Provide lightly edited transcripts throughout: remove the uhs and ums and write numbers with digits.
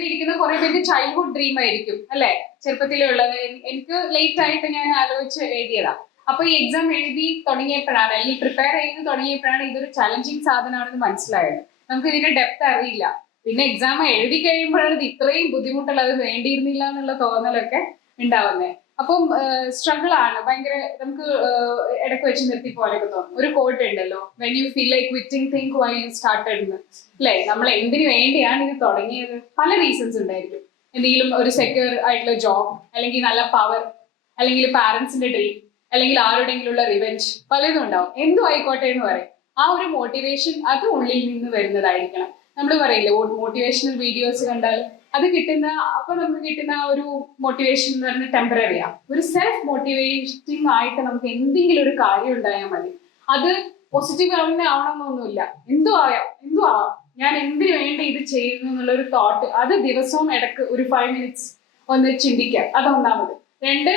ഇവിടെ ഇരിക്കുന്ന കുറെ പേർക്ക് ചൈൽഡ്ഹുഡ് ഡ്രീം ആയിരിക്കും അല്ലെ, ചെറുപ്പത്തിലുള്ളത്. എനിക്ക് ലേറ്റ് ആയിട്ട് ഞാൻ ആലോചിച്ച് എഴുതിയതാ. അപ്പൊ ഈ എക്സാം എഴുതി തുടങ്ങിയപ്പോഴാണ്, അല്ലെങ്കിൽ പ്രിപ്പയർ ചെയ്ത് തുടങ്ങിയപ്പോഴാണ് ഇതൊരു ചലഞ്ചിങ് സാധനമാണെന്ന് മനസ്സിലായത്. നമുക്ക് ഇതിന്റെ ഡെപ്ത് അറിയില്ല. പിന്നെ എക്സാം എഴുതി കഴിയുമ്പോഴാണ് ഇത് ഇത്രയും ബുദ്ധിമുട്ടുള്ളത്, വേണ്ടിയിരുന്നില്ല എന്നുള്ള തോന്നലൊക്കെ ഉണ്ടാവുന്നത്. അപ്പം സ്ട്രഗിൾ ആണ് ഭയങ്കര. നമുക്ക് ഇടയ്ക്ക് വെച്ച് നിർത്തി പോലെയൊക്കെ തോന്നും. ഒരു കോട്ട് ഉണ്ടല്ലോ, when you feel like quitting think why you started എന്ന്, അല്ലെ? നമ്മൾ എന്തിനു വേണ്ടിയാണ് ഇത് തുടങ്ങിയത്? പല റീസൺസ് ഉണ്ടായിരിക്കും. എന്തെങ്കിലും ഒരു സെക്യൂർ ആയിട്ടുള്ള ജോബ്, അല്ലെങ്കിൽ നല്ല പവർ, അല്ലെങ്കിൽ പാരന്റ്സിന്റെ ഡ്രീം, അല്ലെങ്കിൽ ആരുടെയെങ്കിലുള്ള റിവെഞ്ച്, പലതും ഉണ്ടാവും. എന്തും ആയിക്കോട്ടെ എന്ന് പറയും. ആ ഒരു മോട്ടിവേഷൻ അത് ഉള്ളിൽ നിന്ന് വരുന്നതായിരിക്കണം. നമ്മൾ പറയില്ലേ, മോട്ടിവേഷണൽ വീഡിയോസ് കണ്ടാൽ അത് കിട്ടുന്ന, അപ്പൊ നമുക്ക് കിട്ടുന്ന ഒരു മോട്ടിവേഷൻ എന്ന് പറയുന്നത് ടെമ്പററിയാ. ഒരു സെൽഫ് മോട്ടിവേറ്റിംഗ് ആയിട്ട് നമുക്ക് എന്തെങ്കിലും ഒരു കാര്യം ഉണ്ടായാൽ മതി. അത് പോസിറ്റീവ് തന്നെ ആവണമെന്നൊന്നുമില്ല. എന്തു ആവാം, ഞാൻ എന്തിനു വേണ്ടി ഇത് ചെയ്യുന്നു എന്നുള്ള ഒരു തോട്ട്, അത് ദിവസവും ഇടക്ക് ഒരു 5 minutes ഒന്ന് ചിന്തിക്കുക. അതൊന്നാമത്. 2,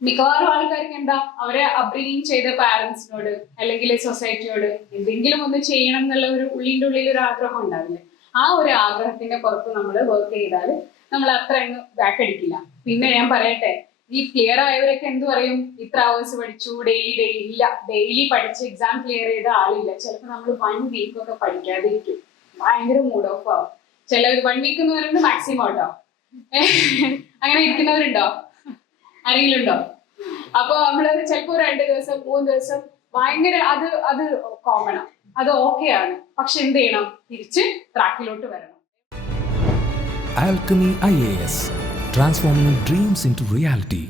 മിക്കവാറും ആൾക്കാർക്ക് എന്താ, അവരെ അപ്ബ്രിങ്ങിങ് ചെയ്ത പാരന്റ്സിനോട് അല്ലെങ്കിൽ സൊസൈറ്റിയോട് എന്തെങ്കിലും ഒന്ന് ചെയ്യണം എന്നുള്ള ഒരു ഉള്ളിൻ്റെ ഉള്ളിൽ ഒരു ആഗ്രഹം ഉണ്ടാവില്ലേ? ആ ഒരു ആഗ്രഹത്തിന്റെ പുറത്ത് നമ്മൾ വർക്ക് ചെയ്താൽ നമ്മൾ അത്ര അങ്ങ് ബാക്ക് അടിക്കില്ല. പിന്നെ ഞാൻ പറയട്ടെ, ഈ ക്ലിയർ ആയവരൊക്കെ എന്ത് പറയും, ഇത്ര അവേഴ്സ് പഠിച്ചു, ഡെയിലി പഠിച്ച് എക്സാം ക്ലിയർ ചെയ്ത ആളില്ല. ചിലപ്പോൾ നമ്മൾ 1 week ഒക്കെ പഠിക്കാതിരിക്കും, ഭയങ്കര മൂഡ് ഓഫ് ആവും. ചിലർ 1 week എന്ന് പറയുന്നത് മാക്സിമം കേട്ടോ. അങ്ങനെ ഇരിക്കുന്നവരുണ്ടോ? ആരെങ്കിലും ഉണ്ടോ? അപ്പൊ നമ്മളത് ചിലപ്പോൾ 2 ദിവസം 3 ദിവസം ഭയങ്കര, അത് കോമണാ, അത് ഓക്കെ ആണ്. പക്ഷെ എന്ത് ചെയ്യണം, തിരിച്ച് ട്രാക്കിലോട്ട് വരണം. Alchemy IAS, transforming dreams into reality.